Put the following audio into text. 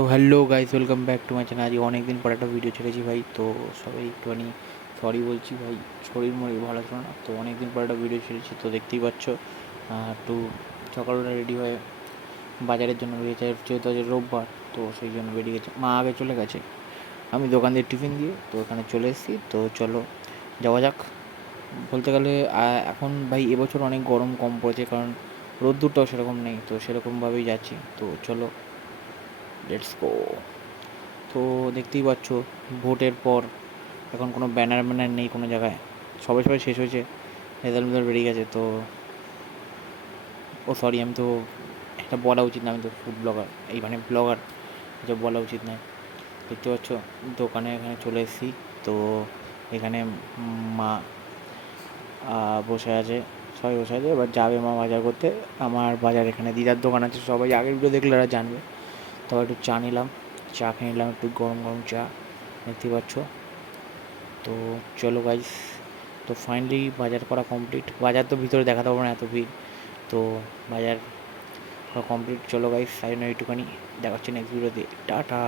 তো hello guys, welcome back to my channel. আজ অনেক দিন পর একটা ভিডিও ছেড়েছি ভাই। তো সবাই একটুখানি সরি বলছি ভাই, শরীর মরির ভালো ছিল না। তো অনেক দিন পর একটা ভিডিও ছেড়েছি, তো দেখতেই পাচ্ছ। একটু সকালবেলা রেডি হয়ে বাজারের জন্য বেরিয়েছে, যেহেতু আজ রোববার, তো সেই জন্য বেরিয়ে গেছে। মা আগে চলে গেছে, আমি দোকান দিয়ে টিফিন দিয়ে তো এখানে চলে এসেছি। তো চলো যাওয়া যাক। বলতে গেলে এখন ভাই এবছর অনেক গরম কম পড়েছে, কারণ রোদ্দুরটাও সেরকম নেই, তো সেরকমভাবেই যাচ্ছি। তো চলো, লেটস গো। তো দেখতেই পাচ্ছ, ভোটের পর এখন কোনো ব্যানার ম্যানার নেই কোনো জায়গায়, সবাই সবাই শেষ হয়েছে, রেজাল্ট মেজাল্ট বেরিয়ে গেছে। তো সরি, আমি তো এটা বলা উচিত না, আমি তো ফুড ব্লগার, এই মানে ব্লগার, এটা বলা উচিত নয়। দেখতে পাচ্ছ দোকানে এখানে চলে এসেছি। তো এখানে মা বসে আছে, সবাই বসে আছে, এবার যাবে মা বাজার করতে। আমার বাজার এখানে দিদার দোকান আছে, সবাই আগের ভিডিও দেখলে এরা জানবে। তো একটু চা নিলাম, চা খেয়ে নিলাম, একটু গরম গরম চা, দেখতেই পাচ্ছ। তো চলো গাইস, তো ফাইনালি বাজার করা কমপ্লিট। বাজার তো ভিতরে দেখাতে পারবো না, এত ভিড়। তো বাজার করা কমপ্লিট। চলো গাইস, সাইড একটুখানি দেখাচ্ছি নেক্সট ভিডিওতে। টাটা।